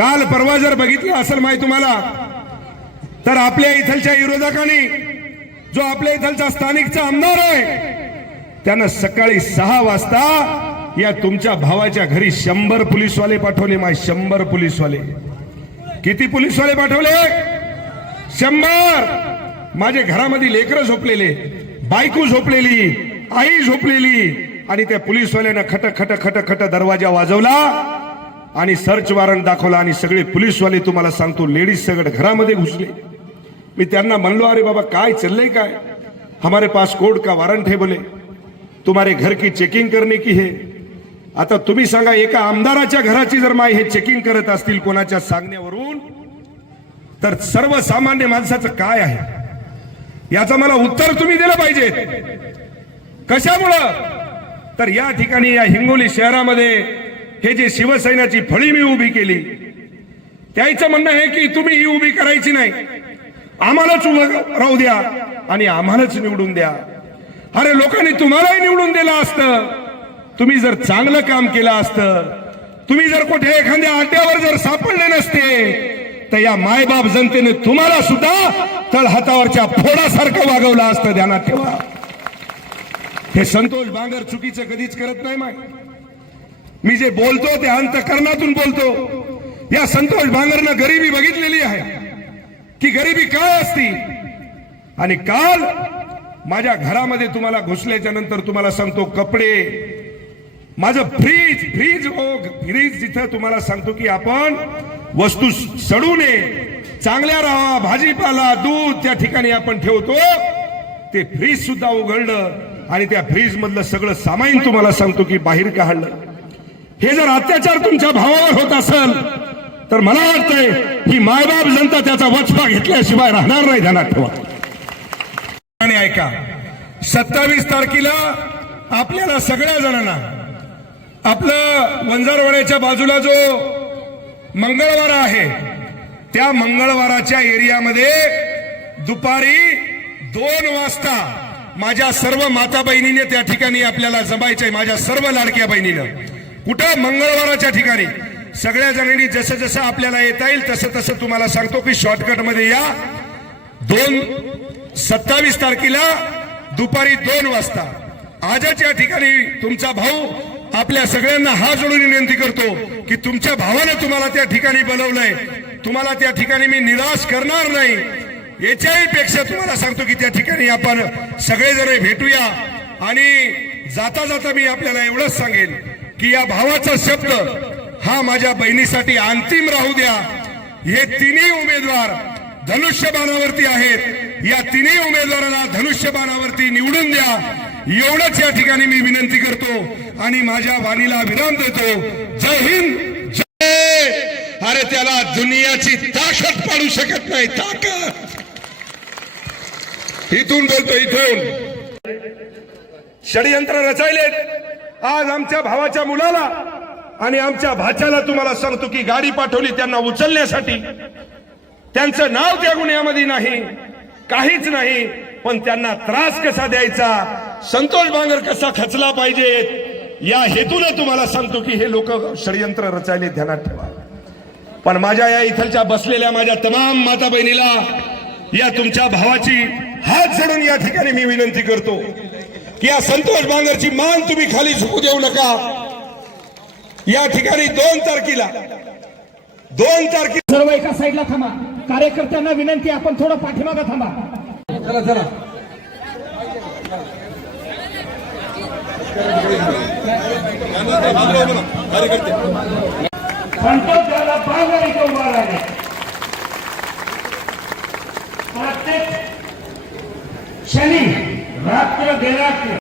काल परवा जर बघितलं असेल माहिती तुम्हाला, तर आपल्या इथलच्या विरोधकांनी जो आपल्या इथलचा स्थानिकचा आमदार आहे त्यानं सकाळी 6 वाजता या तुमच्या भावाच्या घरी 100 पोलीसवाले पाठवले. 100 पोलीसवाले. किती पोलीसवाले पाठवले? 100. माझे घरामध्ये लेकरं झोपलेले, बायको झोपलेली, आई झोपलेली, आणि त्या पोलीसवाल्यानं खट खट खट खट दरवाजा वाजवला आणि सर्च वॉरंट दाखवला आणि सगळे पोलीसवाले तुम्हाला सांगतो लेडीज सगळं घरामध्ये घुसले. मी त्यांना म्हणलो, अरे बाबा काय चलले काय? हमारे पास कोर्ट का वारंट है बोले, तुम्हारे घर की चेकिंग करने की है. आता तुम्ही सांगा, एका आमदाराच्या घराची जर माय हे चेकिंग करत असतील कोणाच्या सांगण्यावरून, तर सर्वसामान्य माणसाचं काय आहे याचं मला उत्तर तुम्ही दिलं पाहिजे. कशामुळं? तर या ठिकाणी या हिंगोली शहरामध्ये हे जे शिवसेनेची फळी मी उभी केली, त्याचं म्हणणं आहे की तुम्ही ही उभी करायची नाही, आम्हालाच उभं राहू द्या आणि आम्हालाच निवडून द्या. अरे लोकांनी तुम्हालाही निवडून दिलं असतं, तुम्ही जर चांगलं काम केलं असतं, तुम्ही जर कुठे एखाद्या अड्ड्यावर जर सापडले नसते, तर या मायबाप जनतेने तुम्हाला सुद्धा तळहातावरच्या फोडासारखं वागवलं असतं. ध्यानात ठेवा. हे संतोष बांगर चुकीचं कधीच करत नाही. मी जे बोलतो ते अंतःकरणातून बोलतो. या संतोष बांगरनं गरिबी बघितलेली आहे की गरिबी काय असती. आणि काल माझ्या घरामध्ये तुम्हाला घुसल्याच्या नंतर तुम्हाला सांगतो, कपडे, माझं फ्रीज जिथं तुम्हाला सांगतो की आपण वस्तू सडू नये, चांगल्या राहा, भाजीपाला, दूध त्या ठिकाणी आपण ठेवतो, ते फ्रीज सुद्धा उघडलं आणि त्या फ्रीज मधलं सगळं सामान तुम्हाला सांगतो की बाहेर काढलं. हे जर अत्याचार तुमच्या भावावर होत असेल तर मला वाटतंय ही मायबाप जनता त्याचा वचपा घेतल्याशिवाय राहणार नाही. ध्यानात ठेवा. आणि ऐका, 27 तारखेला आपल्याला सगळ्या जणांना आपलं वंजारवाड्याच्या बाजूला जो मंगळवार आहे त्या मंगळवाराच्या एरियामध्ये दुपारी 2 वाजता माझ्या सर्व माता बहिणीने त्या ठिकाणी आपल्याला जमायचंय. माझ्या सर्व लाडक्या बहिणीनं कुठं मंगळवाराच्या ठिकाणी सगळ्या जणांनी जसं जसं आपल्याला येता येईल तसं तसं तुम्हाला सांगतो की शॉर्टकट मध्ये या. 27 तारखेला दुपारी 2 वाजता आजच या ठिकाणी तुमचा भाऊ आपल्या सगळ्यांना हात जोडून विनंती करतो की तुमच्या भावाने तुम्हाला त्या ठिकाणी बोलवलंय, तुम्हाला त्या ठिकाणी मी निराश करणार नाही. याच्याही पेक्षा तुम्हाला सांगतो की त्या ठिकाणी आपण सगळेजण भेटूया. आणि जाता जाता मी आपल्याला एवढंच सांगेन की या भावाचा शब्द हा माझ्या बहिणीसाठी अंतिम राहू द्या. हे तिन्ही उमेदवार धनुष्यबाणावरती आहेत, या तिन्ही उमेदवारांना धनुष्यबाणावरती निवडून द्या, एवढंच या ठिकाणी मी विनंती करतो आणि माझ्या वाणीला विराम देतो. जय हिंद, जय. अरे त्याला दुनियाची ताकद पाडू शकत नाही. ताकद इथून बोलतो, इथून षडयंत्र रचायलेत आज आमच्या भावाच्या मुलाला आणि आमच्या भाच्याला. तुम्हाला सांगतो की गाडी पाठवली त्यांना उचलण्यासाठी. त्यांचं नाव त्या गुन्ह्यामध्ये नाही, काहीच नाही, पण त्यांना त्रास कसा द्यायचा, संतोष बांगर कसा खचला पाहिजे, या हेतूने तुम्हाला सांगतो की हे लोक षडयंत्र रचायले. ध्यानात ठेवा. पण माझ्या या इथलच्या बसलेल्या माझ्या तमाम माता बहिणीला या तुमच्या भावाची हात जोडून या ठिकाणी मी विनंती करतो की या संतोष बांगरची मान तुम्ही खाली झुकू देऊ नका. या ठिकाणी 2 तारखेला सर्व एका साईडला थांबा. कार्यकर्त्यांना विनंती, आपण थोडं पाठीमागं थांबा. चला चला. संतोष दादा बांगर इथे उभा राहिले. प्रत्येक शनी रात्र बेरात्र